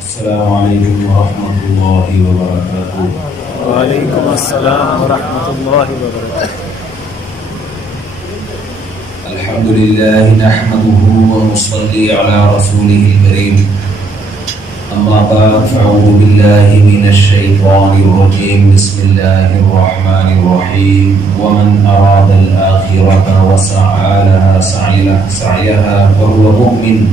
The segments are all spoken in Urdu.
السلام علیکم ورحمۃ اللہ وبرکاتہ۔ وعلیکم السلام ورحمۃ اللہ وبرکاتہ۔ الحمد للہ نحمده ونصلي على رسوله الكريم، اما بعد فاعوذ باللہ من الشیطان الرجیم، بسم اللہ الرحمن الرحیم۔ ومن اراد الآخرة وسعى لها سعيها وهو مؤمن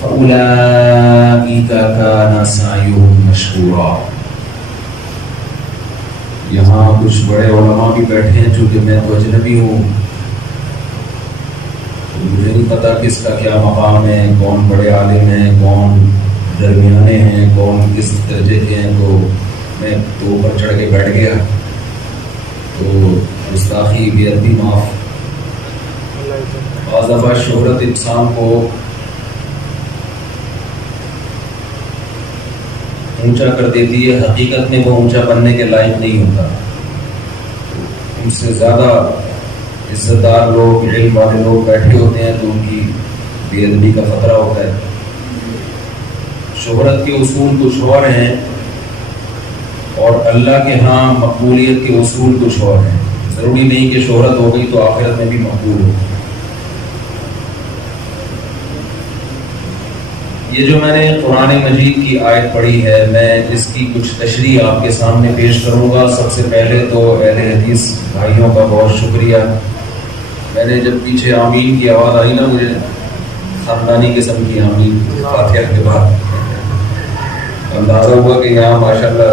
فأولئك كان سعيهم مشكورا۔ یہاں کچھ بڑے علماء بھی بیٹھے ہیں، چونکہ میں تو اجنبی ہوں، مجھے نہیں پتا کس کا کیا مقام ہے، کون بڑے عالم ہیں، کون درمیانے ہیں، کون کس درجے کے ہیں، تو میں تو اوپر چڑھ کے بیٹھ گیا، تو گستاخی بے ادبی معاف۔ بعض دفعہ شہرت انسان کو اونچا کر دیتی ہے، حقیقت میں وہ اونچا بننے کے لائق نہیں ہوتا۔ ان سے زیادہ عزت دار لوگ، علم والے لوگ بیٹھے ہوتے ہیں تو ان کی بے ادبی کا خطرہ ہوتا ہے۔ شہرت کے اصول کچھ اور ہیں اور اللہ کے ہاں مقبولیت کے اصول کچھ اور ہیں۔ ضروری نہیں کہ شہرت ہو گئی تو آخرت میں بھی مقبول ہو۔ یہ جو میں نے قرآن مجید کی آیت پڑھی ہے، میں اس کی کچھ تشریح آپ کے سامنے پیش کروں گا۔ سب سے پہلے تو اہل حدیث بھائیوں کا بہت شکریہ۔ میں نے جب پیچھے آمین کی آواز آئی نا، مجھے خاندانی قسم کی آمین فاتحہ کے بعد اندازہ ہوا کہ یہاں ماشاءاللہ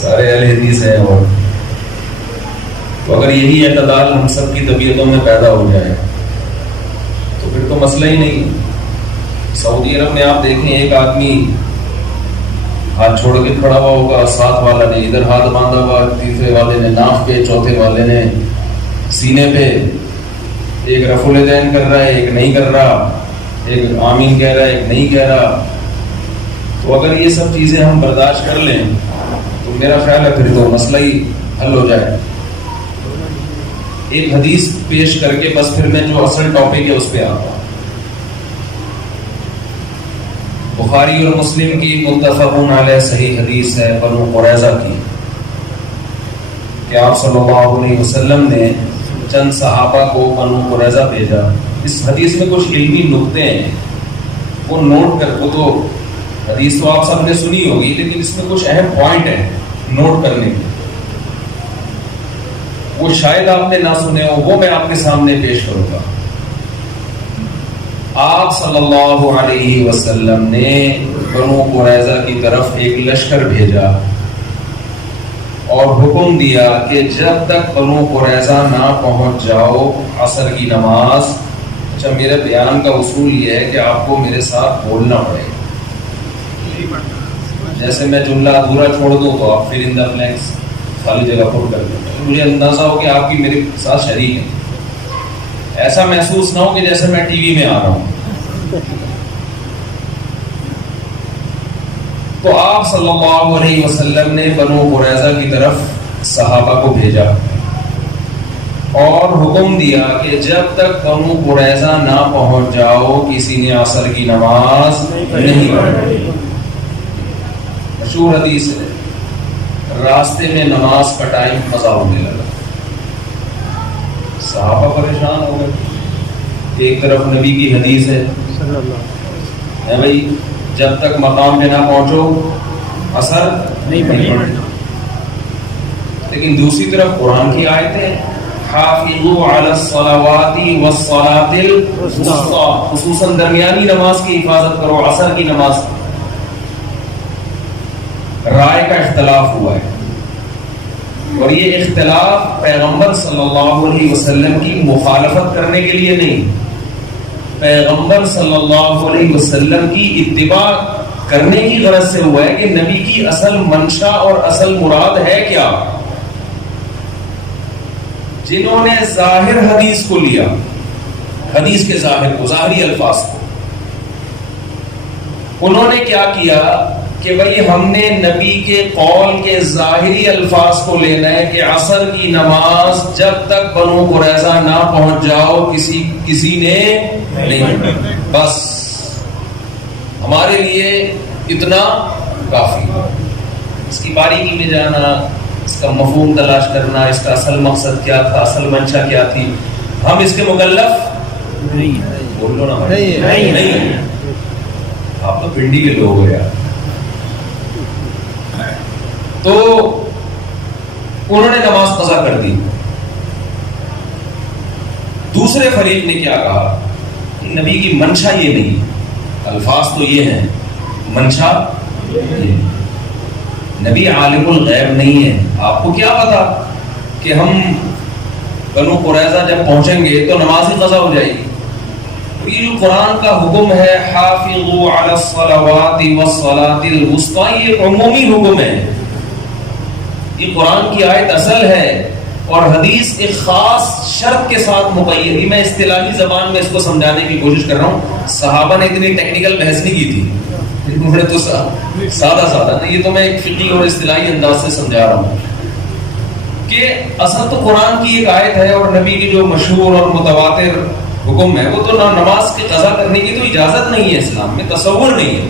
سارے اہل حدیث ہیں، اور تو اگر یہی اعتدال ہم سب کی طبیعتوں میں پیدا ہو جائے تو پھر تو مسئلہ ہی نہیں۔ سعودی عرب میں آپ دیکھیں، ایک آدمی ہاتھ چھوڑ کے کھڑا ہوا ہوگا، ساتھ والا نے ادھر ہاتھ باندھا ہوا، تیسرے والے نے ناف پہ، چوتھے والے نے سینے پہ، ایک رفع الیدین کر رہا ہے، ایک نہیں کر رہا، ایک آمین کہہ رہا ہے، ایک نہیں کہہ رہا۔ تو اگر یہ سب چیزیں ہم برداشت کر لیں تو میرا خیال ہے پھر تو مسئلہ ہی حل ہو جائے۔ ایک حدیث پیش کر کے بس پھر میں جو اصل ٹاپک ہے اس پہ آتا ہوں۔ بخاری اور مسلم کی متفقون علیہ صحیح حدیث ہے بنو قریظہ کی، کہ آپ صلی اللہ علیہ وسلم نے چند صحابہ کو بنو قریظہ بھیجا۔ اس حدیث میں کچھ علمی نقطے ہیں، وہ نوٹ کر، وہ تو حدیث تو آپ سب نے سنی ہوگی، لیکن اس میں کچھ اہم پوائنٹ ہیں نوٹ کرنے کے، وہ شاید آپ نے نہ سنے ہو، وہ میں آپ کے سامنے پیش کروں گا۔ آپ صلی اللہ علیہ وسلم نے بنو قریظہ کی طرف ایک لشکر بھیجا اور حکم دیا کہ جب تک بنو قریظہ نہ پہنچ جاؤ عصر کی نماز۔ اچھا، میرے بیان کا اصول یہ ہے کہ آپ کو میرے ساتھ بولنا پڑے گا، جیسے میں جملہ ادھورا چھوڑ دوں تو آپ فل ان دا بلینکس، خالی جگہ پر کر دیں، مجھے اندازہ ہو کہ آپ کی میرے ساتھ شریک ہیں، ایسا محسوس نہ ہو کہ جیسے میں ٹی وی میں آ رہا ہوں۔ تو آپ صلی اللہ علیہ وسلم نے بنو قریظہ کی طرف صحابہ کو بھیجا اور حکم دیا کہ جب تک بنو قریظہ نہ پہنچ جاؤ کسی نے عصر کی نماز نہیں پڑھنی۔ مشہور حدیث ہے، راستے میں نماز کا ٹائم قضا ہونے لگا، صحابہ پریشان ہو گئے۔ ایک طرف نبی کی حدیث ہے بھائی جب تک مقام پہ نہ پہنچو عصر نہیں پڑھنا، لیکن دوسری طرف قرآن کی آیتیں حافظوا علی الصلوات والصلاۃ الوسطی، خصوصاً درمیانی نماز کی حفاظت کرو، عصر کی نماز۔ رائے کا اختلاف ہوا ہے، اور یہ اختلاف پیغمبر صلی اللہ علیہ وسلم کی مخالفت کرنے کے لیے نہیں، پیغمبر صلی اللہ علیہ وسلم کی اتباع کرنے کی غرض سے ہوا ہے کہ نبی کی اصل منشا اور اصل مراد ہے کیا۔ جنہوں نے ظاہر حدیث کو لیا، حدیث کے ظاہر کو، ظاہری الفاظ کو، انہوں نے کیا کیا کہ بھئی ہم نے نبی کے قول کے ظاہری الفاظ کو لینا ہے کہ عصر کی نماز جب تک بنو قریظہ نہ پہنچ جاؤ کسی نے نہیں، بس ہمارے لیے اتنا کافی. اس کی باریکی میں جانا، اس کا مفہوم تلاش کرنا، اس کا اصل مقصد کیا تھا، اصل منشا کیا تھی، ہم اس کے مکلف نہیں. بولو نا نہیں. آپ تو پنڈی کے لوگ ہو یار. تو انہوں نے نماز قضا کر دی. دوسرے فریق نے کیا کہا؟ نبی کی منشا یہ نہیں، الفاظ تو یہ ہیں، منشا یہ. نبی عالم الغیب نہیں ہے. آپ کو کیا پتا کہ ہم بنو قریظہ جب پہنچیں گے تو نماز ہی قضا ہو جائے گی. یہ جو قرآن کا حکم ہے حافظوا علی الصلوات والصلاۃ الوسطی، یہ عمومی حکم ہے. یہ قرآن کی آیت اصل ہے اور حدیث ایک خاص شرط کے ساتھ مقید ہے. میں اصطلاحی زبان میں اس کو سمجھانے کی کوشش کر رہا ہوں. صحابہ نے اتنی ٹیکنیکل بحث نہیں کی تھی، انہوں نے تو سادہ یہ تو میں ایک فقہی اور اصطلاحی انداز سے سمجھا رہا ہوں کہ اصل تو قرآن کی ایک آیت ہے اور نبی کی جو مشہور اور متواتر حکم ہے وہ تو نماز کی قضا کرنے کی تو اجازت نہیں ہے، اسلام میں تصور نہیں ہے.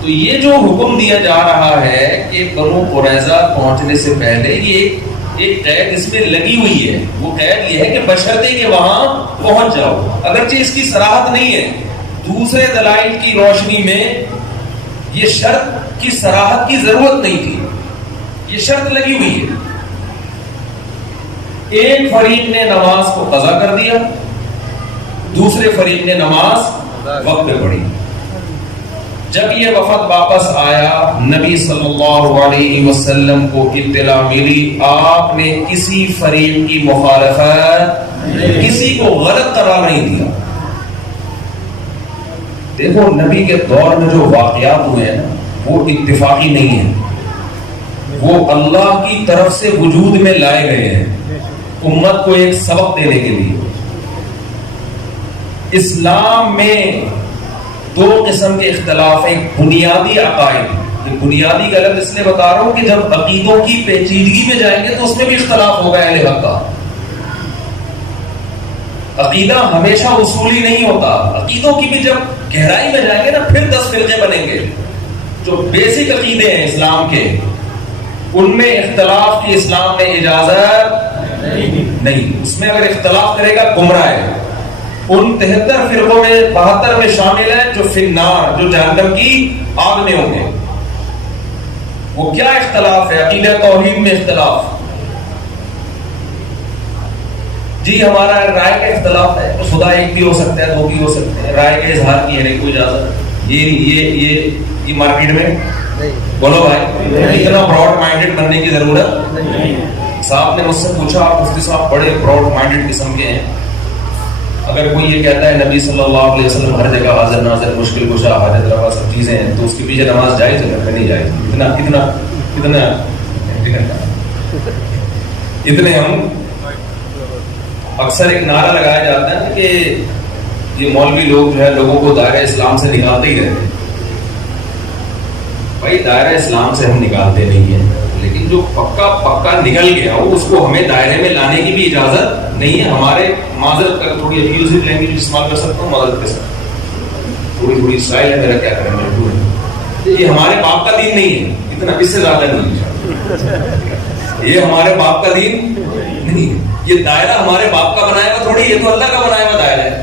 تو یہ جو حکم دیا جا رہا ہے کہ بنو قریظہ پہنچنے سے پہلے یہ ایک قید اس میں لگی ہوئی ہے. وہ قید یہ ہے کہ بشرطے کہ وہاں پہنچ جاؤ. اگرچہ اس کی صراحت نہیں ہے، دوسرے دلائل کی روشنی میں یہ شرط کی صراحت کی ضرورت نہیں تھی، یہ شرط لگی ہوئی ہے. ایک فریق نے نماز کو قضا کر دیا، دوسرے فریق نے نماز وقت پہ پڑھی. جب یہ وفد واپس آیا، نبی صلی اللہ علیہ وسلم کو اطلاع ملی، آپ نے کسی فریق کی مخالفت، کسی کو غلط قرار نہیں دیا. دیکھو نبی کے دور میں جو واقعات ہوئے ہیں وہ اتفاقی نہیں ہیں، وہ اللہ کی طرف سے وجود میں لائے گئے ہیں امت کو ایک سبق دینے کے لیے. اسلام میں دو قسم کے اختلاف ہیں. ایک بنیادی عقائد، یہ بنیادی کا لفظ اس لیے بتا رہا ہوں کہ جب عقیدوں کی پیچیدگی میں جائیں گے تو اس میں بھی اختلاف ہوگا اہل حق کا. عقیدہ ہمیشہ اصولی نہیں ہوتا. عقیدوں کی بھی جب گہرائی میں جائیں گے نا پھر 10 فرقے بنیں گے. جو بیسک عقیدے ہیں اسلام کے ان میں اختلاف کی اسلام نے اجازت نہیں. اس میں اگر اختلاف کرے گا گمراہ ہے. ان 73 فرقوں میں 72 میں شامل ہیں جو فی النار، جو جہنم کی آگ میں ہوں گے. وہ کیا اختلاف ہے؟ عقیدہ توحید میں اختلاف. جی ہمارا رائے کا اختلاف ہے، خدا ایک بھی ہو سکتا ہے، دو بھی ہو سکتے ہیں، رائے کے اظہار کی ہے نہیں کوئی اجازت. یہ مارکیٹ میں بولو بھائی اتنا براڈ مائنڈیڈ بننے کی ضرورت نہیں. صاحب نے مجھ سے پوچھا، آپ مفتی صاحب بڑے براڈ مائنڈیڈ قسم کے ہیں، اگر کوئی یہ کہتا ہے نبی صلی اللہ علیہ وسلم ہر جگہ حاضر ناظر، مشکل کشا، حاجت روا سب چیزیں ہیں، تو اس کے پیچھے نماز جائز ہے کہ نہیں جائز؟ اتنے ہم اکثر ایک نعرہ لگایا جاتا ہے کہ یہ مولوی لوگ جو ہے لوگوں کو دائرہ اسلام سے نکالتے ہی رہتے ہیں. بھائی دائرہ اسلام سے ہم نکالتے نہیں ہیں، لیکن جو پکا نکل گیا ہو اس کو ہمیں دائرے میں لانے کی بھی اجازت نہیں ہے. ہمارے معذرت کر تھوڑی ابیوزو لینگویج استعمال کر سکتا ہوں معذرت کے ساتھ، تھوڑی اسٹائل ہے میرا، کیا کریں مجبور ہے. یہ ہمارے باپ کا دین نہیں ہے، اتنا اس سے زیادہ نہیں ہے. یہ ہمارے باپ کا دین نہیں ہے. یہ دائرہ ہمارے باپ کا بنایا ہوا تھوڑی، یہ تو اللہ کا بنایا ہوا دائرہ ہے.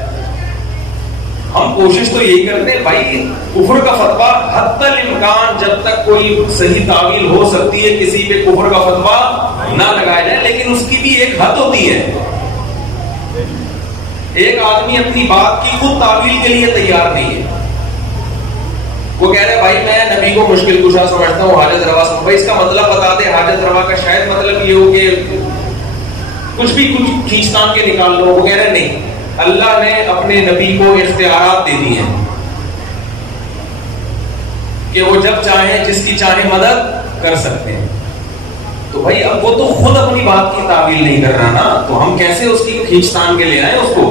ہم کوشش تو یہی کرتے ہیں بھائی کفر کا فتویٰ حتی الامکان جب تک کوئی صحیح تعویل ہو سکتی ہے کسی پہ کفر کا فتویٰ نہ لگایا جائے، لیکن اس کی بھی ایک حد ہوتی ہے. ایک آدمی اپنی بات کی خود تعویل کے لیے تیار نہیں ہے. وہ کہہ رہے بھائی میں نبی کو مشکل کشا سمجھتا ہوں، حاجت روا سمجھتا ہوں. بھائی اس کا مطلب بتا دے. حاجت روا کا شاید مطلب یہ ہو کہ کچھ کھینچتان کے نکال لو. وہ کہہ رہے نہیں، اللہ نے اپنے نبی کو اختیارات دے دی ہیں کہ وہ جب چاہیں جس کی چاہیں مدد کر سکتے ہیں. تو بھائی اب وہ تو خود اپنی بات کی تعویل نہیں کر رہا نا، تو ہم کیسے اس کی کھینچتان کے لے آئیں اس کو.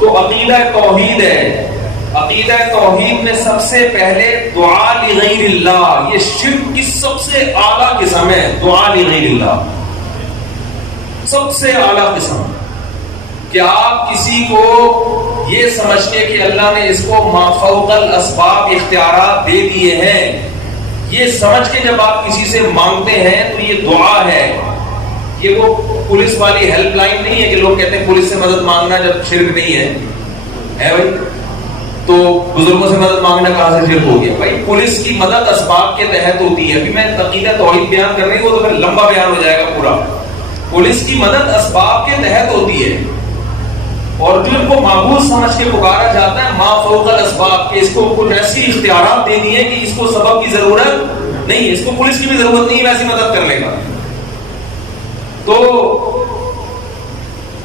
تو عقیدہ توحید ہے. عقیدہ توحید میں سب سے پہلے دعا لغیر اللہ، یہ شرک کی سب سے اعلیٰ قسم ہے. دعا لغیر اللہ سب سے اعلیٰ قسم، کہ آپ کسی کو یہ سمجھ کے کہ اللہ نے اس کو ما فوق الاسباب اختیارات دے دیے ہیں، یہ سمجھ کے جب آپ کسی سے مانگتے ہیں تو یہ دعا ہے. یہ وہ پولیس والی ہیلپ لائن نہیں ہے کہ لوگ کہتے ہیں پولیس سے مدد مانگنا جب شرک نہیں ہے بھائی، تو بزرگوں سے مدد مانگنا کہاں سے شرک ہو گیا؟ بھائی پولیس کی مدد اسباب کے تحت ہوتی ہے. ابھی میں عقیدہ توحید بیان کر رہی ہوں تو پھر لمبا بیان ہو جائے گا پورا. پولیس کی مدد اسباب کے تحت ہوتی ہے، اور جو ان کو معبود سمجھ کے پکارا جاتا ہے ما فوق الاسباب، کہ اس کو کچھ ایسی اختیارات دے دیے کہ اس کو سبب کی ضرورت نہیں، اس کو پولیس کی بھی ضرورت نہیں، ویسی مدد کر لے گا. تو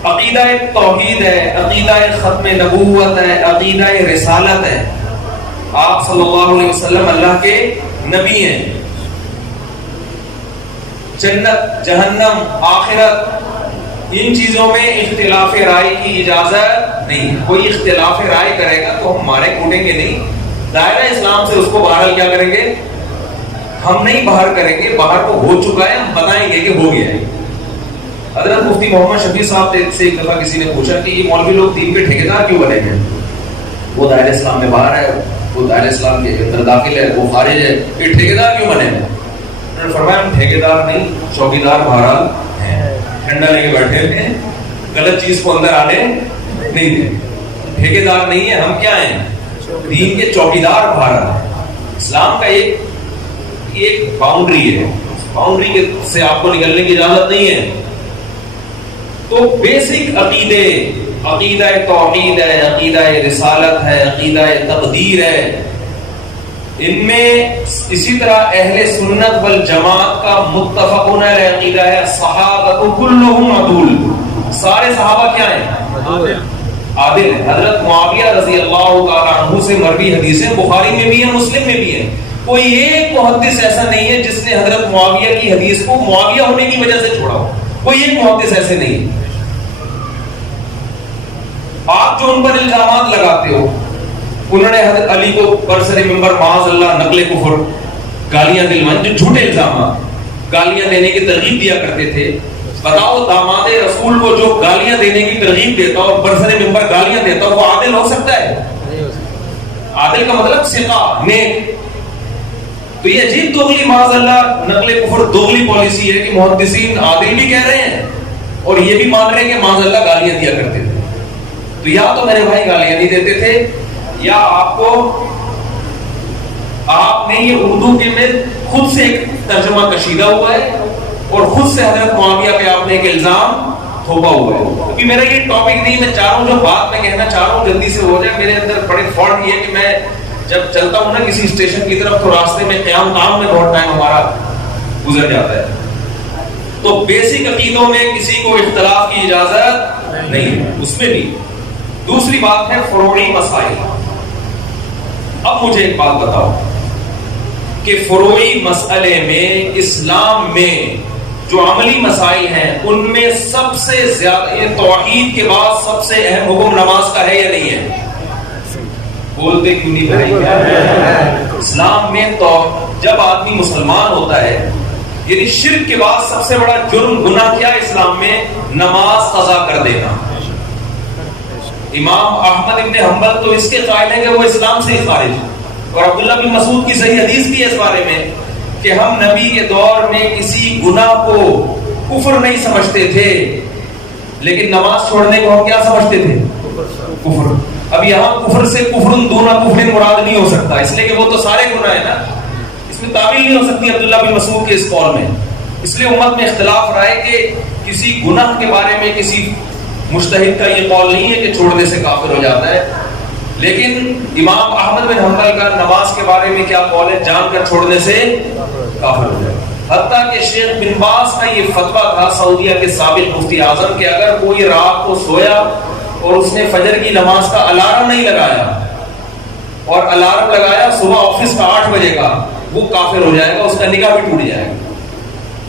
عقیدہ توحید ہے، عقیدہ ختم نبوت ہے، عقیدہ رسالت ہے. آپ صلی اللہ علیہ وسلم اللہ کے نبی ہیں. جنت، جہنم، آخرت، ان چیزوں میں اختلاف رائے کی اجازت نہیں. کوئی اختلاف رائے کرے گا تو ہم مارے کوٹیں گے نہیں، دائرہ اسلام سے اس کو باہر کیا کریں گے؟ ہم نہیں باہر کریں گے. باہر تو ہو چکا ہے، ہم بتائیں گے کہ ہو گیا ہے. حضرت مفتی محمد شفیع صاحب سے ایک دفعہ کسی نے پوچھا کہ یہ مولوی لوگ دین کے ٹھیکیدار کیوں بنے ہیں؟ وہ دائرہ اسلام میں باہر ہے، وہ دائرہ اسلام کے اندر داخل ہے، وہ خارج ہے، یہ ٹھیکیدار کیوں بنے ہیں؟ انہوں نے فرمایا ہم ٹھیکیدار نہیں، چوکیدار بہرحال ہیں. ٹھنڈا لے کے بیٹھے ہوئے ہیں، غلط چیز کو اندر آنے نہیں دیں. ٹھیکیدار نہیں ہے، ہم کیا ہیں؟ دین کے چوکیدار بہرحال. اسلام کا ایک باؤنڈری ہے، باؤنڈری سے آپ کو نکلنے کی اجازت نہیں ہے. تو بیسک عقیدے، عقیدہ توحید ہے، عقیدہ رسالت ہے، عقیدہ تقدیر ہے. ان میں اسی طرح اہل سنت والجماعت کا متفقون علیہ عقیدہ ہے صحابہ کلہم عدول. سارے صحابہ کیا ہیں؟ عادل ہیں. حضرت معاویہ رضی اللہ تعالی عنہ سے مروی حدیثیں بخاری میں بھی ہیں، مسلم میں بھی ہیں. کوئی ایک محدث ایسا نہیں ہے جس نے حضرت معاویہ کی حدیث کو معاویہ ہونے کی وجہ سے چھوڑا ہو. کوئی ایک محدث ایسے نہیں. آپ جو ان پر الزامات لگاتے ہو، انہوں نے حضرت علی کو برسر منبر معاذ اللہ نقل کفر، گالیاں دلوان، جو جھوٹے الزامات، گالیاں دینے کی ترغیب دیا کرتے تھے. بتاؤ داماد رسول کو جو گالیاں دینے کی ترغیب دیتا اور برسر منبر گالیاں دیتا وہ عادل ہو سکتا ہے؟ عادل کا مطلب ثقہ، نیک. تو یہ عجیب دوغلی معاذ اللہ نقل کفر دوغلی پالیسی ہے کہ محدثین عادل بھی کہہ رہے ہیں اور یہ بھی مان رہے ہیں کہ معاذ اللہ گالیاں دیا کرتے تھے. تو یا تو میرے بھائی گالیاں نہیں دیتے تھے، یا آپ نے یہ اردو کے میں خود سے ایک ترجمہ کشیدہ ہوا ہے اور خود سے حضرت معاویہ پہ آپ نے ایک الزام تھوپا ہوا ہے. کیونکہ میرا یہ ٹاپک نہیں، میں چاہ رہا ہوں جو بات میں کہنا چاہ رہا ہوں جلدی سے ہو جائے. میرے اندر بڑے فالٹ یہ ہے کہ میں جب چلتا ہوں نا کسی اسٹیشن کی طرف تو راستے میں قیام کام میں بہت ٹائم ہمارا گزر جاتا ہے. تو بیسک عقیدوں میں کسی کو اختلاف کی اجازت نہیں، اس میں بھی. دوسری بات ہے فروعی مسائل. اب مجھے ایک بات بتاؤ کہ فروعی مسئلے میں اسلام میں جو عملی مسائل ہیں ان میں سب سے زیادہ، یہ توحید کے بعد سب سے اہم حکم نماز کا ہے یا نہیں ہے؟ بولتے کیوں نہیں بھائی؟ اسلام میں تو جب آدمی مسلمان ہوتا ہے، یعنی شرک کے بعد سب سے بڑا جرم گناہ کیا ہے اسلام میں؟ نماز قضا کر دینا. امام احمد ابن حنبل تو اس کے قائل ہیں کہ وہ اسلام سے ہی خارج ہیں، اور عبداللہ بن مسعود کی صحیح حدیث بھی ہے اس بارے میں کہ ہم نبی کے دور میں کسی گناہ کو کفر نہیں سمجھتے تھے، لیکن نماز چھوڑنے کو ہم کیا سمجھتے تھے؟ کفر. اب یہاں کفر سے کفر دون کفر مراد نہیں ہو سکتا، اس لیے کہ وہ تو سارے گناہ ہیں نا، اس میں تعویل نہیں ہو سکتی عبداللہ بن مسعود کے اس قول میں. اس لیے امت میں اختلاف رہا ہے کہ کسی گناہ کے بارے میں کسی مجتہد کا یہ قول نہیں ہے کہ چھوڑنے سے کافر ہو جاتا ہے. لیکن امام احمد بن حنبل کا نماز کے بارے میں کیا قول ہے؟ جان کر چھوڑنے سے کافر ہو جائے. حتیٰ کہ شیخ بن باز کا یہ فتویٰ تھا سعودیہ کے سابق مفتی اعظم کہ اگر کوئی رات کو سویا اور اس نے فجر کی نماز کا الارم نہیں لگایا اور الارم لگایا صبح آفس کا 8 بجے کا، وہ کافر ہو جائے گا، اس کا نکاح بھی ٹوٹ جائے گا.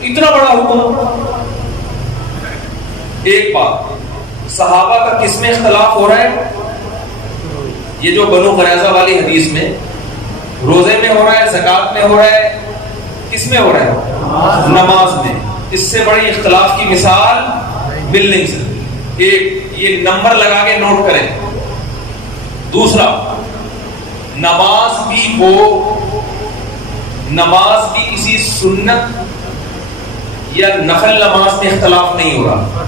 اتنا بڑا حکم. ایک بات، صحابہ کا کس میں اختلاف ہو رہا ہے؟ یہ جو بنو قریظہ والی حدیث میں روزے میں ہو رہا ہے، زکات میں ہو رہا ہے، کس میں ہو رہا ہے؟ نماز میں. اس سے بڑی اختلاف کی مثال مل نہیں سکتی. ایک یہ نمبر لگا کے نوٹ کریں، دوسرا، نماز بھی کسی سنت یا نفل نماز میں اختلاف نہیں ہو رہا.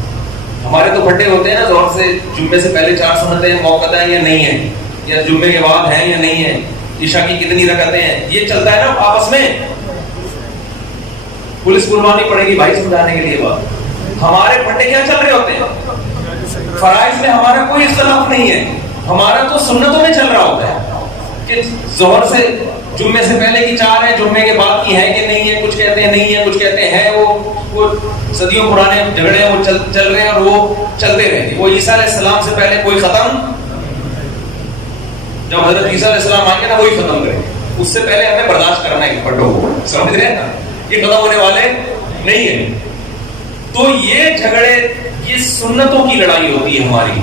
ہمارے تو پھٹے ہوتے ہیں نا زور سے، جمعے سے پہلے 4 سنتیں موقع ہیں یا نہیں ہیں، یا جمعے کے بعد ہیں یا نہیں ہیں، عشاء کی کتنی رکعتیں ہیں، یہ چلتا ہے نا آپس میں. پولیس قربانی پڑے گی بھائی سمجھانے کے لیے بات. ہمارے پھٹے کیا چل رہے ہوتے ہیں؟ فرائض میں ہمارا کوئی اختلاف نہیں ہے، ہمارا تو سنتوں میں چل رہا ہوتا ہے کہ ظہر سے جمعے سے پہلے کی 4 ہے، جمعے کے بعد کی ہے کہ نہیں ہے. کچھ کہتے ہیں نہیں ہے، کچھ کہتے ہیں وہ صدیوں پرانے جھگڑے ہیں وہ چل رہے ہیں اور وہ چلتے رہیں گے. وہ عیسیٰ علیہ السلام سے پہلے کوئی ختم، جب حضرت عیسیٰ علیہ السلام آئیں گے نا وہی ختم کریں گے. اس سے پہلے ہمیں برداشت کرنا ہے پھٹوں کو، سمجھ رہے ہیں نا، یہ ختم ہونے والے نہیں ہیں. تو یہ جھگڑے، یہ سنتوں کی لڑائی ہوتی ہے ہماری.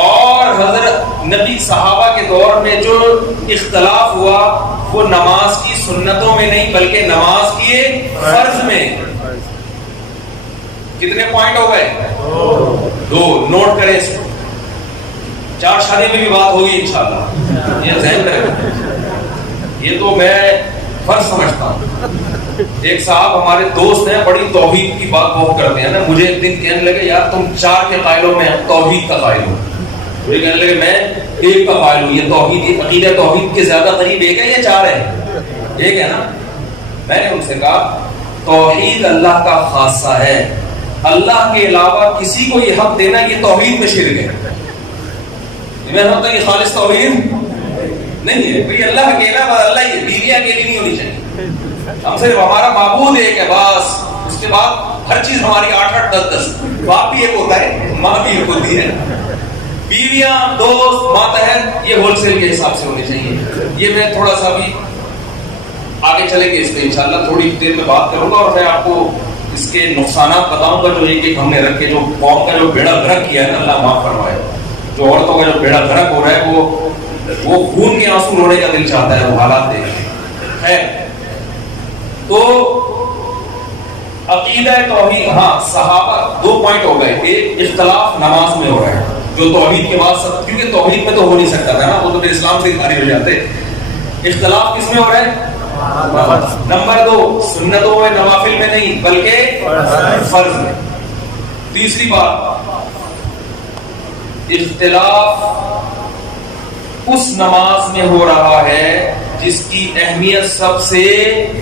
اور حضرت نبی صحابہ کے دور میں جو اختلاف ہوا وہ نماز کی سنتوں میں نہیں بلکہ نماز کی فرض میں. کتنے پوائنٹ ہو گئے؟ 2. نوٹ کریں اس کو. 4 شادی میں بھی بات ہوگی انشاءاللہ، یہ ذہن رہے. یہ تو میں فرض سمجھتا ہوں. ایک صاحب ہمارے دوست ہیں، بڑی توحید کی بات بہت کرتے ہیں نا. مجھے ایک دن کہنے لگے یار تم 4 کے قائل ہو، میں توحید کا قائل ہوں. مجھے کہنے لگے میں 1 کا قائل ہوں. یہ توحید، یہ عقیدہ توحید کے زیادہ قریب 1 ہے یا 4 ہے؟ 1 ہے نا. میں نے ان سے کہا توحید اللہ کا خاصہ ہے، اللہ کے علاوہ کسی کو یہ حق دینا یہ توحید میں شرک ہے. میں سمجھتا ہوں یہ خالص توحید نہیں ہے. بھئی اللہ اکیلا، اللہ ہی ہے، بیویاں اکیلی نہیں ہونی چاہیے. ہم صرف ہمارا معبود ایک ہے بس. اس کے بعد ہر چیز ہماری 8-8 10-10. باپ بھی ایک ہوتا ہے، ماں بھی ایک ہوتی ہے، بیویاں، دوست، ماتحت یہ ہول سیل کے حساب سے ہونے چاہیے. یہ میں تھوڑا سا بھی آگے چلیں گے اس پہ انشاءاللہ، تھوڑی دیر میں بات کروں گا اور میں آپ کو اس کے نقصانات بتاؤں گا جو ایک ہم نے رکھے. جو قوم کا جو بیڑا غرق کیا ہے نا، اللہ معاف فرمائے. جو عورتوں کا جو بیڑا غرق ہو رہا ہے وہ خون کے آنسو رونے کا دل چاہتا ہے. وہ حالات دیکھ ہے. تو عقیدہ توحید، ہاں صحابہ 2 پوائنٹ ہو گئے. ایک اختلاف نماز میں ہو رہا ہے جو توحید کے بعد سب، کیونکہ توحید میں تو ہو نہیں سکتا تھا نا، وہ تو پھر اسلام سے خارج ہو جاتے. اختلاف کس میں ہو رہا ہے؟ نمبر 2 سنتوں میں، نوافل میں نہیں بلکہ فرض میں. تیسری بات، اختلاف اس نماز میں ہو رہا ہے جس کی اہمیت سب سے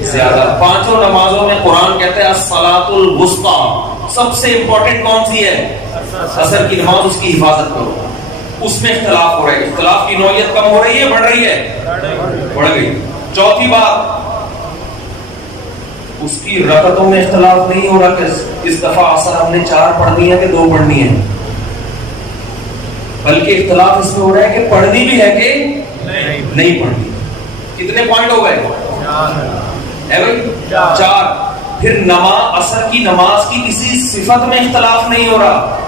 زیادہ. 5 نمازوں میں قرآن کہتا ہے الصلاۃ الوسطیٰ، سب سے امپورٹنٹ کون سی ہے؟ عصر کی نماز، اس کی حفاظت کرو. اس میں اختلاف ہو رہا ہے. اختلاف کی نوعیت کم ہو رہی ہے، بڑھ رہی ہے؟ بڑھ گئی. چوتھی بات، اس کی رکعتوں میں اختلاف نہیں ہو رہا کہ اس دفعہ عصر ہم نے 4 پڑھنی ہے کہ 2 پڑھنی ہے، بلکہ اختلاف اس میں ہو رہا ہے کہ پڑھنی بھی ہے کہ نہیں پڑھنی. کتنے پوائنٹ ہو گئے؟ 4. پھر عصر کی نماز کی کسی صفت میں اختلاف نہیں ہو رہا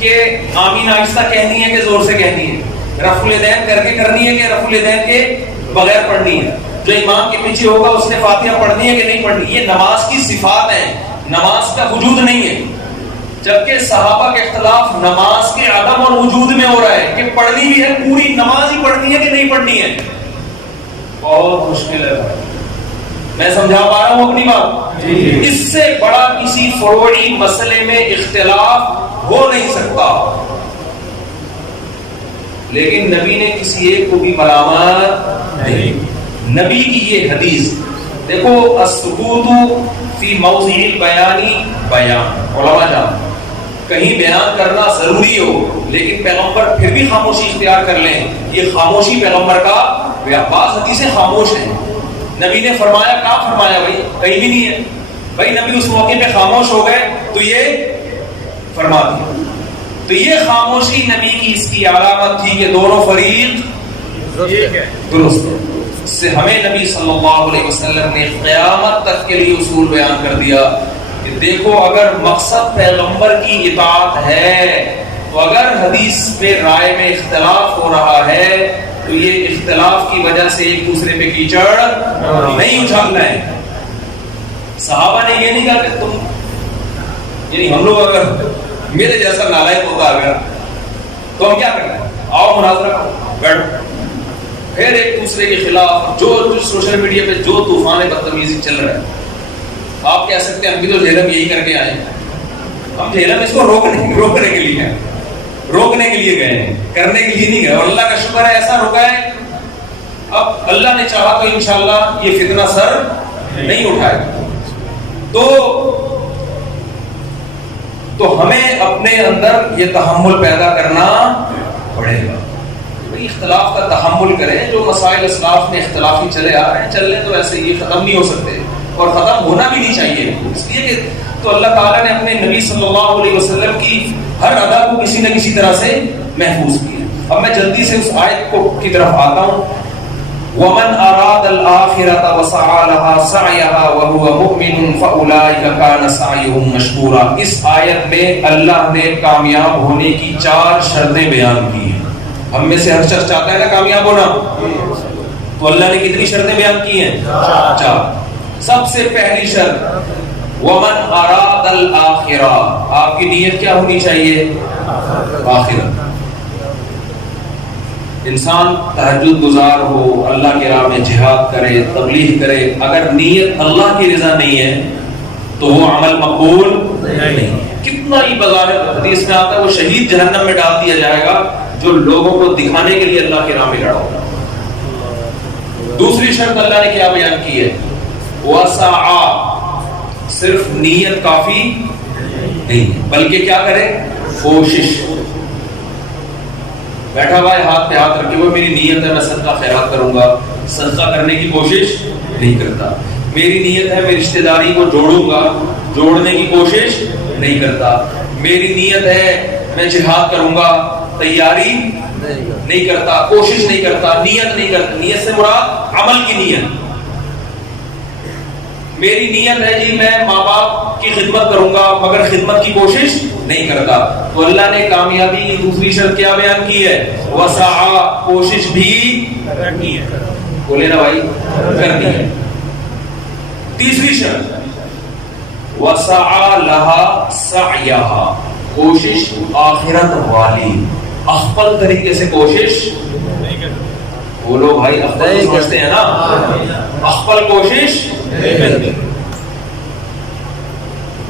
کہ آمین آہستہ کہنی ہے کہ زور سے کہنی ہے، رفع الیدین کر کے کرنی ہے کہ رفع الیدین کے بغیر پڑھنی ہے، جو امام کے پیچھے ہوگا اس نے فاتحہ پڑھنی ہے کہ نہیں پڑھنی. یہ نماز کی صفات ہیں، نماز کا وجود نہیں ہے. جبکہ صحابہ کا اختلاف نماز کے عدم اور وجود میں ہو رہا ہے کہ پڑھنی بھی ہے، پوری نماز ہی پڑھنی ہے کہ نہیں پڑھنی ہے. بہت مشکل ہے. میں سمجھا پا رہا ہوں اپنی بات؟ اس سے بڑا کسی فروعی مسئلے میں اختلاف ہو نہیں سکتا. لیکن نبی نے کسی ایک کو بھی ملامت نہیں. نبی کی یہ حدیث دیکھو، السکوت فی موضع البیان بیان. علماء جان، کہیں بیان کرنا ضروری ہو لیکن پیغمبر پھر بھی خاموشی اختیار کر لیں، یہ خاموشی پیغمبر کا. بعض حدیثیں خاموش ہیں. نبی نے فرمایا، کہاں فرمایا بھائی؟ کہیں بھی نہیں ہے. بھائی نبی اس موقع پہ خاموش ہو گئے تو یہ فرما دیا. تو یہ خاموشی نبی کی اس کی علامت تھی کہ دونوں فریق درست ہے. اس سے ہمیں نبی صلی اللہ علیہ وسلم نے قیامت تک کے لیے اصول بیان کر دیا کہ دیکھو اگر مقصد پیغمبر کی اطاعت ہے تو اگر حدیث میں رائے میں اختلاف ہو رہا ہے تو یہ اختلاف کی وجہ سے ایک دوسرے پہ کیچڑ نہیں اچھالنا ہے. صحابہ نے یہ نہیں کہا کہ تم، یعنی ہم لوگ اگر میرے جیسا نالائق ہوتا اگر تو ہم کیا کریں؟ آؤ مناظرہ کرو. گڑھ، پھر ایک دوسرے کے خلاف جو سوشل میڈیا پہ جو طوفان بدتمیزی چل رہا ہے، آپ کہہ سکتے ہیں ہم بھی تو جہلم یہی کر کے آئے ہیں، ہم جہلم اس کو روکنے کے لیے گئے ہیں، کرنے کے لیے نہیں گئے، اور اللہ کا شکر ہے ایسا رکا ہے، اب اللہ نے چاہا تو انشاءاللہ یہ فتنہ سر نہیں اٹھائے گا۔ تو ہمیں اپنے اندر یہ تحمل پیدا کرنا پڑے گا، اختلاف کا تحمل کریں، جو مسائل اسلاف میں اختلافی چلے آ رہے ہیں چل رہے، تو ایسے یہ ختم نہیں ہو سکتے اور ختم ہونا بھی نہیں چاہیے، اس لیے کہ تو اللہ تعالیٰ نے اپنے نبی صلی اللہ علیہ وسلم کی ہر ادا کو کسی نہ کسی طرح سے محفوظ کیا۔ اب میں جلدی سے اس آیت کی طرف آتا ہوں، وَمَنْ أَرَادَ الْآخِرَةَ وَسَعَى لَهَا سَعْيَهَا وَهُوَ مُؤْمِنٌ فَأُولَٰئِكَ كَانَ سَعْيُهُمْ مَشْكُورًا۔ اس آیت میں اللہ نے کامیاب ہونے کی 4 شرطیں بیان کی ہیں۔ ہم میں سے ہر شخص چاہتا ہے نا کامیاب ہونا، تو اللہ نے کتنی شرطیں بیان کی ہیں؟ 4۔ سب سے پہلی شرط وَمَنْ أَرَادَ الْآخِرَةَ، آپ کی نیت کیا ہونی چاہیے؟ آخرت۔ انسان تہجد گزار ہو، اللہ کی راہ میں جہاد کرے، تبلیغ کرے، اگر نیت اللہ کی رضا نہیں ہے تو وہ عمل مقبول نہیں۔ کتنا ہی بظاہر حدیث میں آتا ہے وہ شہید جہنم میں ڈال دیا جائے گا جو لوگوں کو دکھانے کے لیے اللہ کی راہ میں لڑا ہوگا۔ دوسری شرط اللہ نے کیا بیان کی ہے؟ وَسَعَى، صرف نیت کافی نہیں ہے بلکہ کیا کرے؟ کوشش۔ بیٹھا ہوا ہے ہاتھ پہ ہاتھ رکھے ہوئے، میری نیت ہے میں صدقہ خیرات کروں گا، صدقہ کرنے کی کوشش نہیں کرتا۔ میری نیت ہے میں رشتہ داری کو جوڑوں گا، جوڑنے کی کوشش نہیں کرتا۔ میری نیت ہے میں جہاد کروں گا، تیاری نہیں کرتا، کوشش نہیں کرتا، نیت نہیں کرتا۔ نیت سے مراد عمل کی نیت۔ میری نیت ہے جی میں ماں باپ کی خدمت کروں گا مگر خدمت کی کوشش نہیں کرتا، تو اللہ نے کامیابی کی دوسری شرط کیا بیان کی ہے؟ وسعا، کوشش بھی کرنی ہے، بولے نا بھائی، کرنی ہے۔ تیسری شرط وسعا لها سعیها، کوشش آخرت والی، اخفل طریقے سے کوشش نہیں کرتا۔ بولو بھائی، اخفل سمجھتے ہیں نا، اخفل کوشش نہیں کرتے۔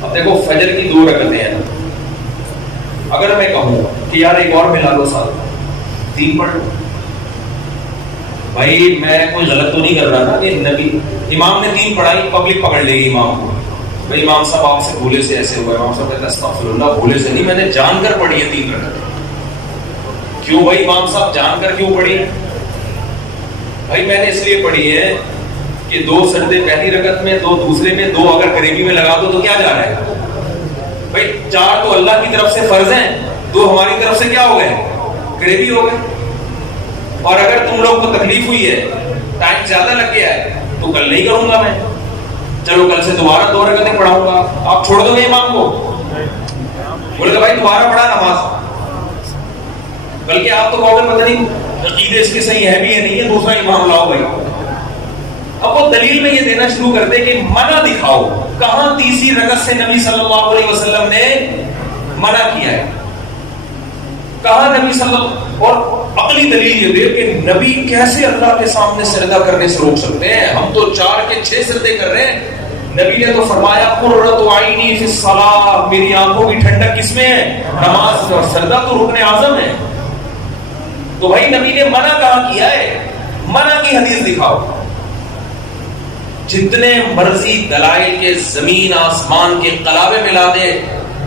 اب دیکھو فجر کی 2 رکعتیں ہیں، اگر میں کہوں کہ یار ایک اور ملا دو سال 3 پڑھ لو، بھائی میں کوئی غلط تو نہیں کر رہا نا کہ نبی امام نے 3 پڑھائی، پبلک پکڑ لے گی امام کو، بھائی امام صاحب آپ سے بھولے سے ایسے ہوا ہے، امام صاحب کہتے ہیں استغفر اللہ، بھولے سے نہیں، میں نے جان کر پڑھی ہے 3 رکعتیں۔ کیوں بھائی امام صاحب جان کر کیوں پڑھی؟ بھائی میں نے اس لیے پڑھی ہے کہ 2 سجدے پہلی رکعت میں، 2 دوسرے میں، 2 اگر قریبی میں لگا دو تو کیا جا رہا ہے بھائی؟ 4 تو اللہ کی طرف سے فرض ہیں، 2 ہماری طرف سے کیا ہو گئے؟ قریبی ہو گئے۔ اور اگر تم لوگ کو تکلیف ہوئی ہے، ٹائم زیادہ لگ گیا ہے، تو کل نہیں کروں گا میں، چلو کل سے دوبارہ 2 رکعتیں پڑھاؤں گا، آپ چھوڑ دو گے امام کو؟ بولے گا بھائی دوبارہ پڑھا نماز، بلکہ آپ تو کہو گے پتہ نہیں عقیدے اس کے صحیح ہے بھی ہے نہیں ہے، دوسرا امام لاؤ بھائی۔ اب وہ دلیل میں یہ دینا شروع کر دے کہ منع دکھاؤ، کہاں تیسری رکعت سے نبی صلی اللہ علیہ وسلم نے منع کیا ہے؟ کہاں نبی صلی اللہ، اور عقلی دلیل یہ دے کہ نبی کیسے اللہ کے سامنے سجدہ کرنے سے روک سکتے ہیں؟ ہم تو 4 کے 6 سجدے کر رہے ہیں، نبی نے تو فرمایا قرۃ عینی فی الصلاۃ، میری آنکھوں کی ٹھنڈک کس میں ہے؟ نماز میں، اور سجدہ تو رکن اعظم ہے۔ تو بھائی نبی نے منع کہاں کیا ہے؟ منع کی حدیث دکھاؤ۔ جتنے مرضی دلائل کے زمین آسمان کے قلابے ملا دے،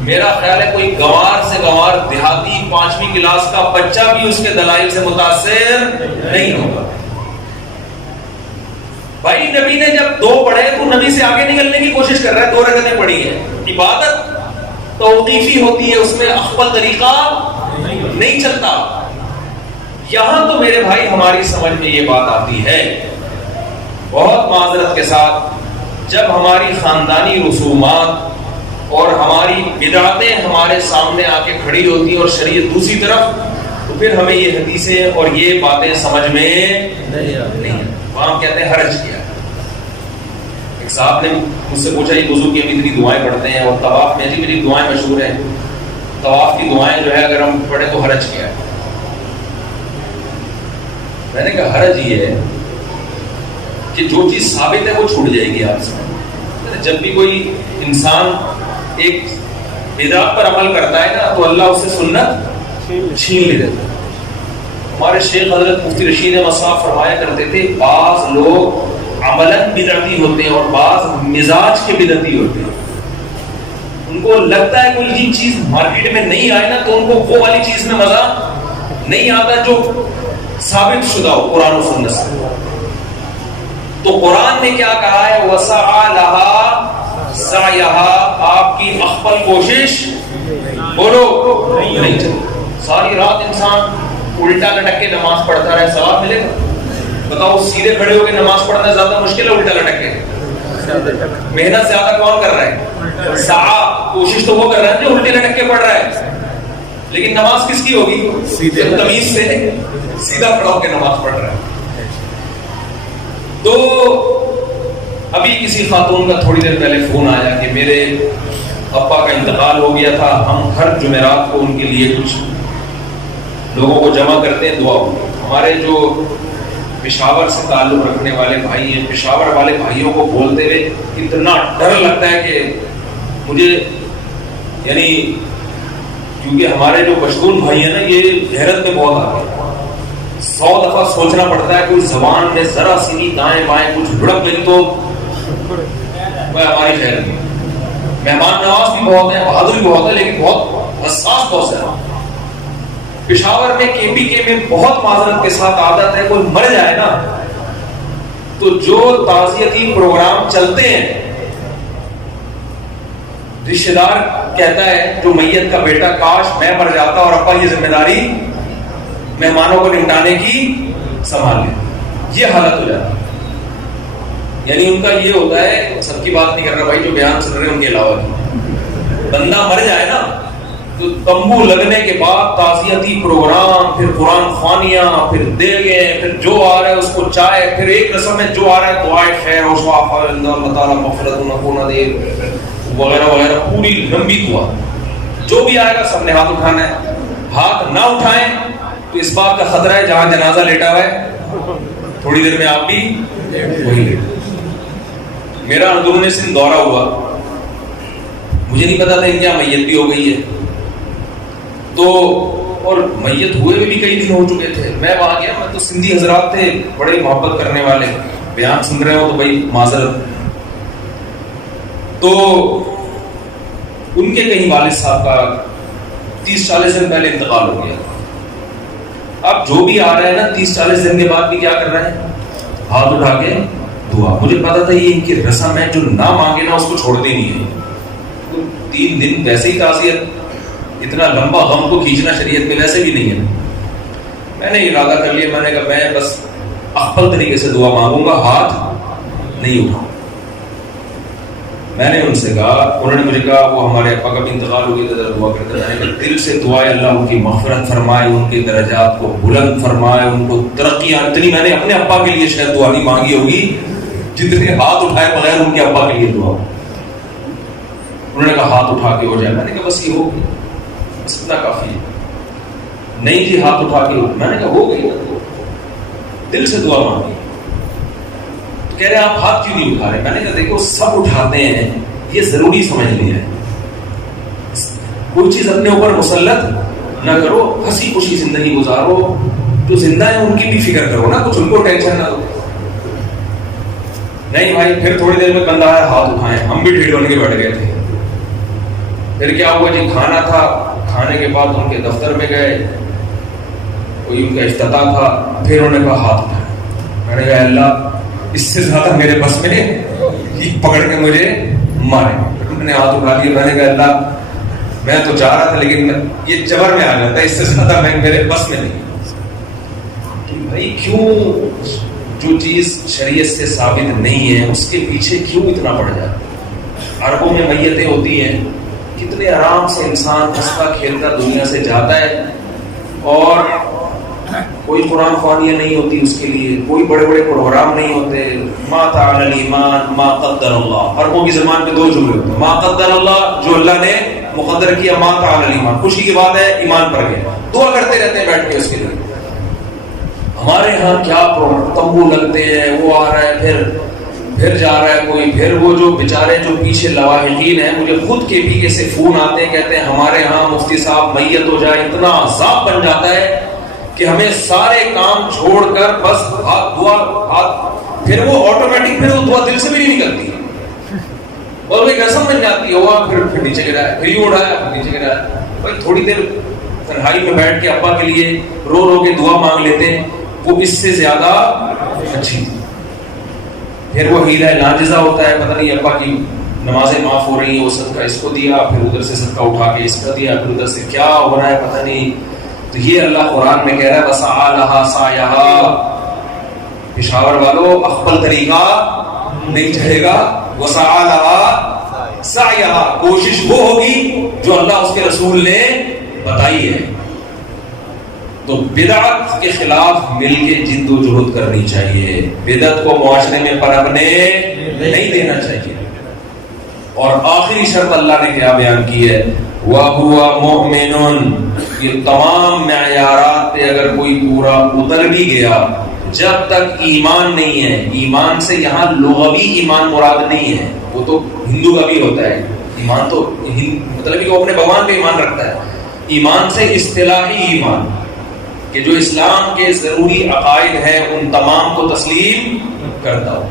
میرا خیال ہے کوئی گوار سے گوار دیہاتی 5ویں کلاس کا بچہ بھی اس کے دلائل سے متاثر نہیں ہوگا۔ بھائی نبی نے جب 2 پڑھے تو نبی سے آگے نکلنے کی کوشش کر رہا ہے، 2 رکعتیں پڑھی ہے، عبادت توقیفی ہوتی ہے، اس میں اخفل طریقہ نہیں چلتا۔ یہاں تو میرے بھائی ہماری سمجھ میں یہ بات آتی ہے بہت معذرت کے ساتھ، جب ہماری خاندانی رسومات اور ہماری بدعتیں ہمارے سامنے آ کے کھڑی ہوتی ہیں اور شریعت دوسری طرف، تو پھر ہمیں یہ حدیثیں اور یہ باتیں سمجھ میں نہیں آتی۔ وہاں کہتے ہیں حرج کیا۔ ایک صاحب نے مجھ سے پوچھا یہ وضو کی ہم اتنی دعائیں پڑھتے ہیں اور طواف میں جی میری دعائیں مشہور ہیں، طواف کی دعائیں جو ہے اگر ہم پڑھیں تو حرج کیا ہے؟ میں نے کہا حرج یہ ہے کہ جو چیز ثابت ہے وہ چھوٹ جائے گی آپ سے. جب بھی کوئی انسان ایک بدعت پر عمل کرتا ہے نا تو اللہ اسے سنت چھین لے دیتا ہے. ہمارے شیخ حضرت مفتی رشید احمد صاحب فرمایا کرتے تھے بعض لوگ عملاً بدعتی ہوتے ہیں اور بعض مزاج کے بدعتی ہوتے ہیں. ان کو لگتا ہے کوئی چیز مارکیٹ میں نہیں آئے نا تو ان کو وہ والی چیز میں مزہ نہیں آتا جو ثابت شدہ ہو قرآن و سنت سے. تو قرآن نے کیا کہا ہے وَسَعَى لَهَا سَعْيَهَا, آپ کی اخفل کوشش بولو نہیں چلے. ساری رات انسان الٹا لٹک کے نماز پڑھتا رہے ثواب ملے گا؟ بتاؤ سیدھے کھڑے ہو کے نماز پڑھنا زیادہ مشکل ہے الٹا لٹک کے؟ محنت زیادہ کون کر رہا ہے؟ سعی کوشش تو وہ کر رہا ہے جو الٹے لٹک کے پڑھ رہا ہے. لیکن نماز کس کی ہوگی؟ تمیز سے سیدھا کھڑا ہو کے نماز پڑھ رہا ہے. تو ابھی کسی خاتون کا تھوڑی دیر پہلے فون آیا کہ میرے ابا کا انتقال ہو گیا تھا, ہم ہر جمعرات کو ان کے لیے کچھ لوگوں کو جمع کرتے ہیں دعا ہو. ہمارے جو پشاور سے تعلق رکھنے والے بھائی ہیں, پشاور والے بھائیوں کو بولتے ہوئے اتنا ڈر لگتا ہے کہ مجھے, یعنی کیونکہ ہمارے جو پشتون بھائی ہیں نا یہ حیرت میں بہت آتے ہیں. 100 دفعہ سوچنا پڑتا ہے کوئی زبان میں ذرا سی بھی دائیں بائیں کچھ بھڑک گئی تو وہ ہماری خیر نہیں. مہمان نواز بھی بہت ہیں, بہادر بھی بہت ہے, لیکن بہت حساس بہت ہے. پشاور میں KPK میں بہت معذرت کے ساتھ عادت ہے کوئی مر جائے نا تو جو تعزیتی پروگرام چلتے ہیں رشتہ دار کہتا ہے جو میت کا بیٹا کاش میں مر جاتا اور ابا یہ ذمہ داری مہمانوں کو نمٹانے کی سنبھال لے. یہ حالت ہو جاتی ہے. یعنی ان کا یہ ہوتا ہے, سب کی بات نہیں کر رہا بھائی, جو بیان سن رہے ہیں ان کے علاوہ بندہ مر جائے نا تو تمبو لگنے کے بعد تعزیتی پروگرام, پھر قرآن خوانیاں, پھر دیگیں, پھر جو آ رہا ہے اس کو چائے, پھر ایک رسم ہے جو آ رہا ہے دعائے خیر و شفاء اللہ تعالیٰ مغفرت نہ دے وغیرہ وغیرہ, پوری لمبی دعا. جو بھی آئے گا سب نے ہاتھ اٹھانا ہے. ہاتھ نہ اٹھائیں تو اس بات کا خطرہ ہے جہاں جنازہ لیٹا ہوا ہے تھوڑی دیر میں آپ بھی وہی لیٹ. میرا اندرون سندھ دورہ ہوا, مجھے نہیں پتا تھا ان کیا میت بھی ہو گئی ہے تو, اور میت ہوئے بھی کئی دن ہو چکے تھے. میں وہاں گیا, میں تو سندھی حضرات تھے بڑے محبت کرنے والے, بیان سن رہے ہو تو بھائی معذرت. تو ان کے کہیں والد صاحب کا 30-40 دن پہلے انتقال ہو گیا. اب جو بھی آ رہا ہے نا 30-40 دن کے بعد بھی کیا کر رہا ہے, ہاتھ اٹھا کے دعا. مجھے پتا تھا یہ ان کی رسم ہے, جو نہ مانگے نا اس کو چھوڑتے نہیں ہے. 3 دن ویسے ہی تعزیت, اتنا لمبا غم کو کھینچنا شریعت میں ویسے بھی نہیں ہے. میں نے ارادہ کر لیا, میں نے کہا میں بس اخفل طریقے سے دعا مانگوں گا, ہاتھ نہیں اٹھاؤں. میں نے ان سے کہا, انہوں نے مجھے کہا وہ ہمارے ابا کا بھی انتقال ہو گیا تھا, دعا کرتے ہیں. میں نے دل سے دعا ہے اللہ ان کی مغفرت فرمائے, ان کے درجات کو بلند فرمائے, ان کو ترقی. اتنی میں نے اپنے ابا کے لیے شاید دعا نہیں مانگی ہوگی جتنے ہاتھ اٹھائے بغیر ان کے ابا کے لیے دعا. انہوں نے کہا ہاتھ اٹھا کے ہو جائے. میں نے کہا بس یہ ہو گئی, بس اتنا کافی ہے. نہیں جی ہاتھ اٹھا کے ہو. میں نے کہا ہو گئی, دل سے دعا مانگی. کہہ رہے آپ ہاتھ کیوں نہیں اٹھا رہے؟ میں نے کہا دیکھو سب اٹھاتے ہیں, یہ ضروری سمجھ لیا ہے. کوئی چیز اپنے اوپر مسلط نہ کرو, ہنسی خوشی زندگی گزارو. جو زندہ ہے ان کی بھی فکر کرو نا, کچھ ان کو ٹینشن نہ دو. نہیں بھائی, پھر تھوڑی دیر میں بندہ آیا, ہاتھ اٹھائے, ہم بھی ڈھیل بن کے بیٹھ گئے تھے. پھر کیا ہوا جی, کھانا تھا, کھانے کے بعد ان کے دفتر میں گئے, کوئی ان کا افتتاح تھا. پھر انہوں نے کہا ہاتھ اٹھائے. میں نے کہا اللہ اس سے زیادہ میرے بس میں یہ پکڑ کے مجھے مارے. انہوں نے ہاتھ اٹھا لیا. میں نے کہا اللہ میں تو چاہ رہا تھا لیکن یہ جبر میں آ جاتا ہے, اس سے زیادہ میں میرے بس میں نہیں. بھائی کیوں جو چیز شریعت سے ثابت نہیں ہے اس کے پیچھے کیوں اتنا پڑ جاتا ہے؟ عربوں میں میتیں ہوتی ہیں, کتنے آرام سے انسان ہنستا کھیلتا دنیا سے جاتا ہے, اور کوئی قرآن خوانیاں نہیں ہوتی اس کے لیے, کوئی بڑے بڑے پروگرام نہیں ہوتے. ما تعالی الایمان ما قدر اللہ. عربوں کی زبان پہ 2 جملے ہوتے ہیں, ما قدر اللہ جو اللہ نے مقدر کیا, ما تعالی الایمان خوشی کی بات ہے ایمان پر گئے. دعا کرتے رہتے ہیں بیٹھ کے اس کے لیے. ہمارے ہاں کیا تمبو لگتے ہیں، وہ آ رہا ہے پھر جا رہا ہے کوئی، پھر وہ جو بیچارے جو پیچھے لواحقین ہیں، مجھے خود کے بھی سے فون آتے ہیں، کہتے ہیں ہمارے ہاں مفتی صاحب میت ہو جائے اتنا عذاب بن جاتا ہے کہ ہمیں سارے کام چھوڑ کر بس ہاتھ پھر وہ آٹومیٹک پھر وہ دعا دل سے بھی نہیں نکلتی اور وہ ایک رسم بن جاتی ہے، ہوا پھر نیچے گرا ہے، پھر یوں اڑایا پھر نیچے گرا ہے. بھائی تھوڑی دیر تنہائی میں بیٹھ کے ابا کے لیے رو رو کے دعا مانگ لیتے ہیں، وہ اس سے زیادہ اچھی. پھر وہ ہیلا ناجزہ ہوتا ہے، پتہ نہیں ابا کی نمازیں معاف ہو رہی ہیں، وہ صدقہ اس کو دیا، پھر ادھر سے صدقہ اٹھا کے اس کا دیا، پھر ادھر سے کیا ہو رہا ہے پتہ نہیں. تو یہ اللہ قرآن میں کہہ رہا ہے وَسَعَى لَهَا سَعْيَهَا، پشاور والوں اخبل طریقہ نہیں چلے گا. وَسَعَى لَهَا سَعْيَهَا، کوشش وہ ہوگی جو اللہ اس کے رسول نے بتائی ہے. تو بدعت کے خلاف مل کے جد و جہد کرنی چاہیے، بدعت کو معاشرے میں پنپنے نہیں دینا چاہیے. اور آخری شرط اللہ نے کیا بیان کی ہے، وَهُوَ مُؤْمِنٌ. یہ تمام معیارات پہ اگر کوئی پورا اتر بھی گیا، جب تک ایمان نہیں ہے، ایمان سے یہاں لغوی ایمان مراد نہیں ہے، وہ تو ہندو کا بھی ہوتا ہے ایمان، تو مطلب کہ وہ اپنے بھگوان پہ ایمان رکھتا ہے. ایمان سے اصطلاحی ایمان کہ جو اسلام کے ضروری عقائد ہیں ان تمام کو تسلیم کرتا ہو.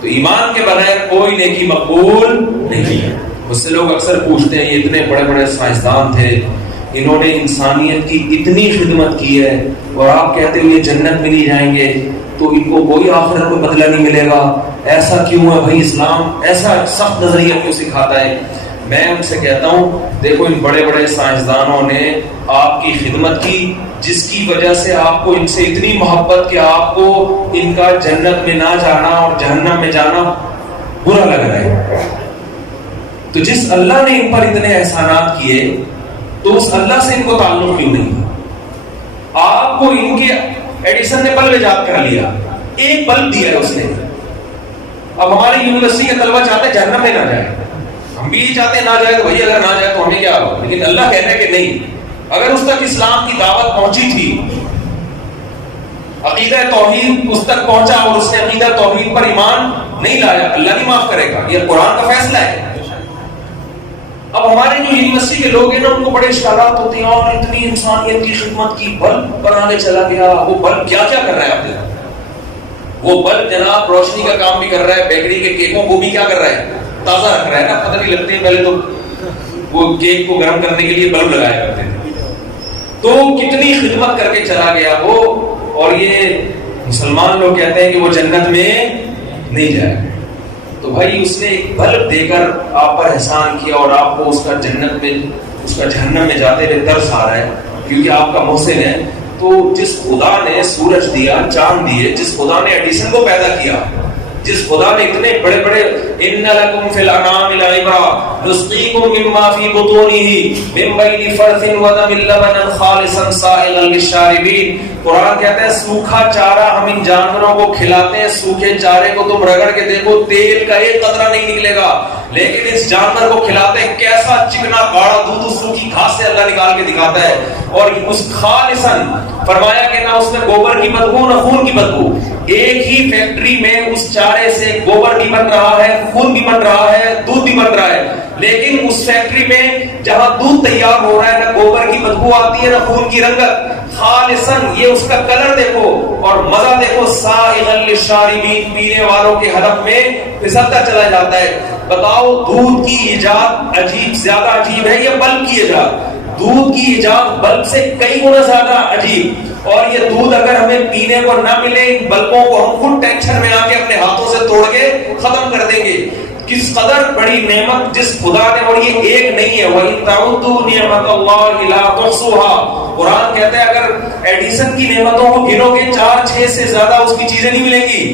تو ایمان کے بغیر کوئی نیکی مقبول نہیں ہے. مجھ سے لوگ اکثر پوچھتے ہیں، یہ اتنے بڑے بڑے سائنسدان تھے، انہوں نے انسانیت کی اتنی خدمت کی ہے اور آپ کہتے ہو یہ جنت میں نہیں جائیں گے، تو ان کو کوئی آخرت میں بدلہ نہیں ملے گا، ایسا کیوں ہے بھائی؟ اسلام ایسا سخت نظریہ کیوں سکھاتا ہے؟ میں ان سے کہتا ہوں دیکھو ان بڑے بڑے سائنسدانوں نے آپ کی خدمت کی، جس کی وجہ سے آپ کو ان سے اتنی محبت کہ آپ کو ان کا جنت میں نہ جانا اور جہنم میں جانا برا لگ رہا ہے. تو جس اللہ نے ان پر اتنے احسانات کیے تو اس اللہ سے ان کو تعلق کیوں نہیں؟ آپ کو ان کے ایڈیسن نے بلب ایجاد کر لیا، ایک بلب دیا ہے اس نے. اب ہماری یونیورسٹی کے طلبہ چاہتے ہیں جہنم میں نہ جائے، ہم بھی چاہتے ہیں نہ جائے، تو بھائی اگر نہ جائے تو ہمیں کیا ہو؟ لیکن اللہ کہہ رہا ہے کہ نہیں، اگر اس تک اسلام کی دعوت پہنچی تھی، عقیدہ توحید اس تک پہنچا اور اس نے عقیدہ توحید پر ایمان نہیں لایا، اللہ نہیں معاف کرے گا، یہ قرآن کا فیصلہ ہے. اب ہمارے جو یونیورسٹی کے لوگ ہیں نا، ان کو بڑے اشکالات ہوتے ہیں، اور اتنی انسانیت کی خدمت کی، بلب بنانے چلا گیا. وہ بلب کیا کیا کر رہا ہے آپ دیکھیں، وہ بلب جناب روشنی کا کام بھی کر رہا ہے، بیکری کے کیکوں کو بھی کیا کر رہا ہے؟ تازہ رکھ رہا ہے نا. پتہ نہیں لگتے ہیں، پہلے تو وہ کیک کو گرم کرنے کے لیے بلب لگایا کرتے تھے. تو کتنی خدمت کر کے چلا گیا وہ، اور یہ مسلمان لوگ کہتے ہیں کہ وہ جنت میں نہیں جائے. تو بھائی اس نے ایک بلب دے کر آپ پر احسان کیا اور آپ کو اس کا جنت میں، اس کا جہنم میں جاتے ہوئے ترس آ رہا ہے کیونکہ آپ کا محسن ہے. تو جس خدا نے سورج دیا، چاند دیے، جس خدا نے ایڈیسن کو پیدا کیا، جس خدا نے اتنے بڑے بڑے ان لکم فی الانعام لعبرۃ نسقیکم مما فی بطونہ من بین فرث ودم لبنا خالصا سائغا للشاربین. قرآن کہتا ہے سوکھا چارہ ہم ان جانوروں کو کھلاتے ہیں، سوکھے چارے کو تم رگڑ کے دیکھو تیل کا ایک قطرہ نہیں نکلے گا، لیکن اس جانور کو کھلاتے ہیں کیسا چکنا گاڑا دودھ سوکھی گھاس سے اللہ نکال کے دکھاتا ہے. اور اس خالصا فرمایا کہ نہ اس میں گوبر کی بدبو نہ خون کی بدبو. ایک ہی فیکٹری میں اس چارے سے گوبر بھی بن رہا ہے، خون بھی بن رہا ہے، دودھ بھی بن رہا ہے، لیکن اس فیکٹری میں جہاں دودھ تیار ہو رہا ہے نہ گوبر کی بدبو آتی ہے نہ خون کی رنگت. خالصاً یہ اس کا کلر دیکھو اور مزہ دیکھو، سائغا للشاربین، پینے والوں کے حلق میں پھسلتا چلا جاتا ہے. بتاؤ دودھ کی ایجاد عجیب، زیادہ عجیب ہے یا بلب کی ایجاد؟ دودھ کی ایجاد بلب سے کئی گنا زیادہ عجیب. اور یہ دودھ اگر ہمیں پینے کو نہ ملے، ان بلبوں کو ہم خود ٹینشن میں آ کے اپنے ہاتھوں سے توڑ کے ختم کر دیں گے. کس قدر بڑی نعمت جس خدا نے، اور یہ ایک نہیں ہے، وَإِن تَعُدُّوا نِعْمَتَ اللَّهِ لَا تُحْصُوهَا. قرآن کہتا ہے اگر ایڈیسن کی نعمتوں کو گنو گے 4-6 سے زیادہ اس کی چیزیں نہیں ملیں گی،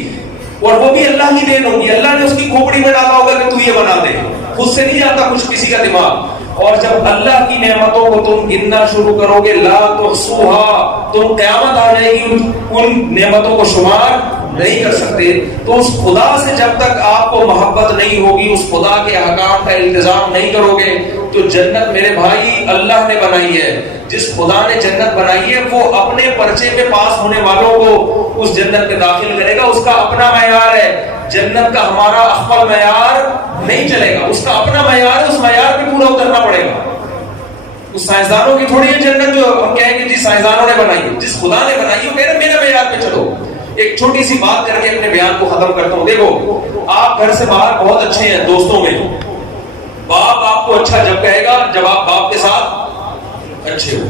اور وہ بھی اللہ کی دین ہوگی. اللہ نے اس کی کھوپڑی میں ڈالا ہوگا کہ تو یہ بنا دے، خود سے نہیں جاتا کچھ کسی کا دماغ. اور جب اللہ کی نعمتوں کو تم گننا شروع کرو گے، لا تحصوها، تم قیامت آ جائے گی ان نعمتوں کو شمار نہیں کر سکتے. تو اس خدا سے جب تک آپ کو محبت نہیں ہوگی, اس خدا کے احکام کا التزام نہیں کرو گے, تو جنت میرے بھائی اللہ نے بنائی ہے. جس خدا نے جنت بنائی ہے وہ اپنے پرچے میں پاس ہونے والوں کو اس جنت میں داخل کرے گا. اس کا اپنا معیار ہے. جنت کا ہمارا اخبار معیار نہیں چلے گا, اس کا اپنا معیار ہے, اس معیار پہ پورا اترنا پڑے گا. اس سائنسدانوں کی تھوڑی ہے جنت جو ہم کہیں گے جی سائنسدانوں نے بنائی ہے. جس خدا نے بنائی ہے میرے معیار پہ چلو. ایک چھوٹی سی بات کر کے اپنے بیان کو ختم کرتا ہوں. دیکھو, آپ گھر سے باہر بہت اچھے ہیں دوستوں میں. باپ آپ کو اچھا جب کہے گا جب آپ باپ کے ساتھ اچھے ہو.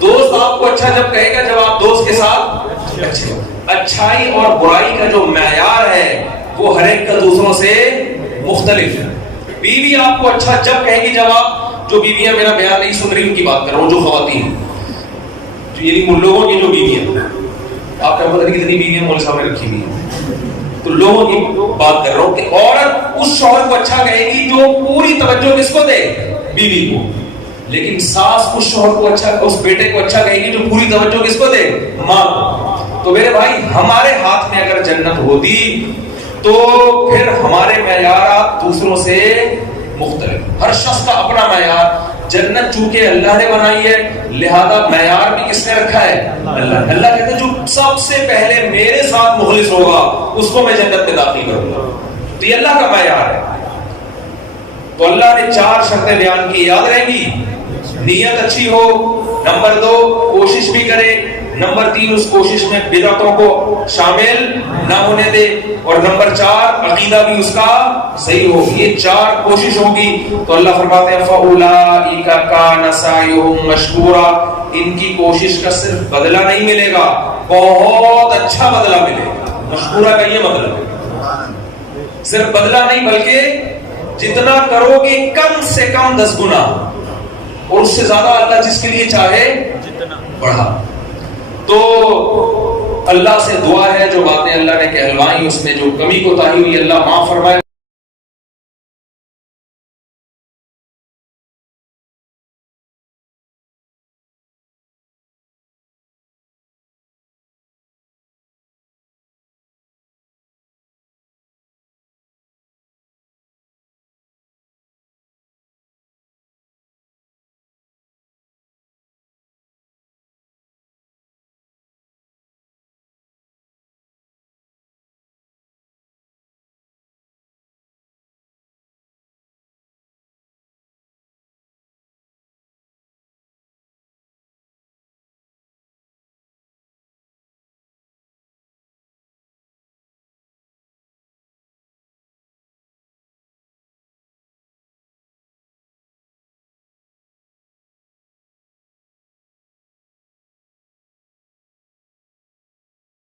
دوست آپ کو اچھا جب کہے گا جب آپ دوست کے ساتھ اچھے ہو. اچھائی اور برائی کا جو معیار ہے وہ ہر ایک کا دوسروں سے مختلف ہے. بیوی آپ کو اچھا جب کہے گی جب آپ, جو بیویاں میرا بیان نہیں سن رہی ان کی بات کر رہا ہوں, جو خواتین یعنی ان لوگوں کی جو بیویاں, آپ کا پتہ نہیں کتنی بیویاں مول صاحب نے رکھی ہوئی ہیں, تو لوگوں کی بات کر رہا ہوں کہ عورت اس شوہر کو اچھا کہے گی جو پوری توجہ کس کو دے, بیوی کو. لیکن ساس اس شوہر کو اچھا, اس بیٹے کو اچھا کہے گی جو پوری توجہ کس کو دے, ماں کو. تو میرے بھائی ہمارے ہاتھ میں اگر جنت ہوتی تو پھر ہمارے معیارات دوسروں سے مختلف. ہر شخص کا اپنا معیار. جنت چونکہ اللہ نے بنائی ہے لہذا معیار بھی کس نے رکھا ہے, اللہ. اللہ کہتے ہیں جو سب سے پہلے میرے ساتھ مخلص ہوگا اس کو میں جنت میں داخل کروں گا. تو یہ اللہ کا معیار ہے. تو اللہ نے 4 شرطیں بیان کی, یاد رہیں گی. نیت اچھی ہو, نمبر 2 کوشش بھی کرے, نمبر 3 اس کوشش میں بدعتوں کو شامل نہ ہونے دے, اور نمبر 4 عقیدہ بھی اس کا صحیح ہو. یہ 4 کوشش ہوگی تو اللہ فرماتے ہیں فَأُولَٰئِكَ كَانَ سَعْيُهُمْ مَشْكُورًا. ان کی کوشش کا صرف بدلہ نہیں ملے گا, بہت اچھا بدلہ ملے گا. مشکورہ کا یہ مطلب ہے صرف بدلہ نہیں بلکہ جتنا کرو گے کم سے کم 10 گنا, اور اس سے زیادہ اللہ جس کے لیے چاہے بڑھا. تو اللہ سے دعا ہے جو باتیں اللہ نے کہلوائی اس میں جو کمی کوتاہی ہوئی اللہ معاف فرمائے.